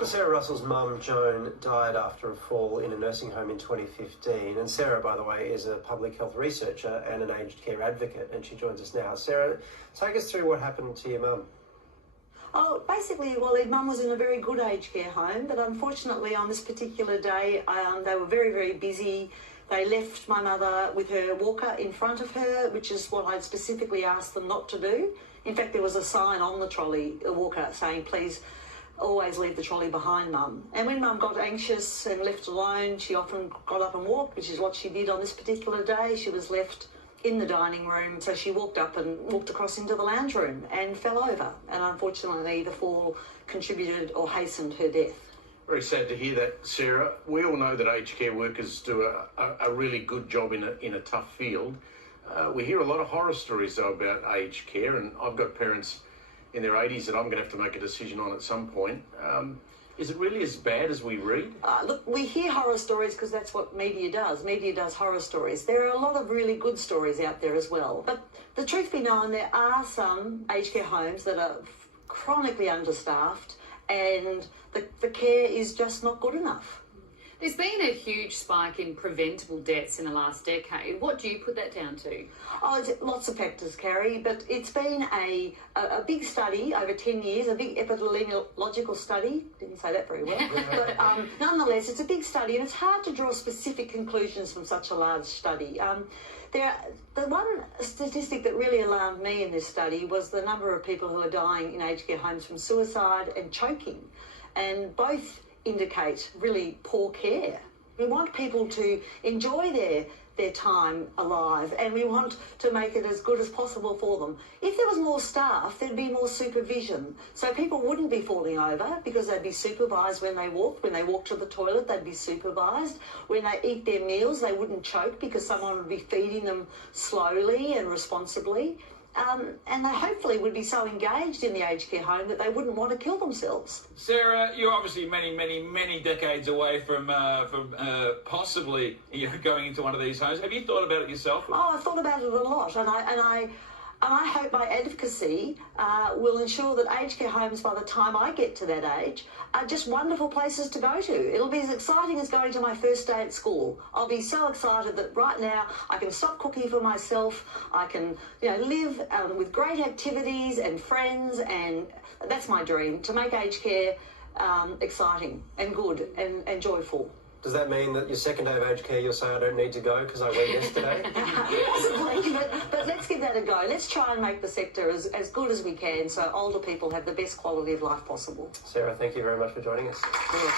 Dr. Sarah Russell's mum, Joan, died after a fall in a nursing home in 2015. And Sarah, by the way, is a public health researcher and an aged care advocate, and she joins us now. Sarah, take us through what happened to your mum. Oh, basically, Waleed, Mum was in a very good aged care home, but unfortunately on this particular day, they were very, very busy. They left my mother with her walker in front of her, which is what I'd specifically asked them not to do. In fact, there was a sign on the trolley, a walker, saying, please always leave the trolley behind, Mum. And when Mum got anxious and left alone, she often got up and walked, which is what she did on this particular day. She was left in the dining room, so she walked up and walked across into the lounge room and fell over. And unfortunately, the fall contributed or hastened her death. Very sad to hear that, Sarah. We all know that aged care workers do a really good job in a tough field. We hear a lot of horror stories, though, about aged care, and I've got parents in their 80s that I'm going to have to make a decision on at some point. Is it really as bad as we read? Look, we hear horror stories because that's what media does. Media does horror stories. There are a lot of really good stories out there as well. But the truth be known, there are some aged care homes that are chronically understaffed and the care is just not good enough. There's been a huge spike in preventable deaths in the last decade. What do you put that down to? Oh, it's lots of factors, Carrie, but it's been a big study over 10 years, a big epidemiological study. Didn't say that very well. But nonetheless, it's a big study and it's hard to draw specific conclusions from such a large study. The one statistic that really alarmed me in this study was the number of people who are dying in aged care homes from suicide and choking. And both indicate really poor care. We want people to enjoy their time alive and we want to make it as good as possible for them. If there was more staff, there'd be more supervision. So people wouldn't be falling over because they'd be supervised when they walk. When they walk to the toilet, they'd be supervised. When they eat their meals, they wouldn't choke because someone would be feeding them slowly and responsibly. And they hopefully would be so engaged in the aged care home that they wouldn't want to kill themselves. Sarah, you're obviously many decades away from possibly going into one of these homes. Have you thought about it yourself? Oh, I've thought about it a lot, and I hope my advocacy will ensure that aged care homes, by the time I get to that age, are just wonderful places to go to. It'll be as exciting as going to my first day at school. I'll be so excited that right now I can stop cooking for myself. I can, live with great activities and friends, and that's my dream, to make aged care exciting and good and joyful. Does that mean that your second day of aged care you'll say, I don't need to go because I went yesterday? Possibly, but let's give that a go. Let's try and make the sector as good as we can so older people have the best quality of life possible. Sarah, thank you very much for joining us.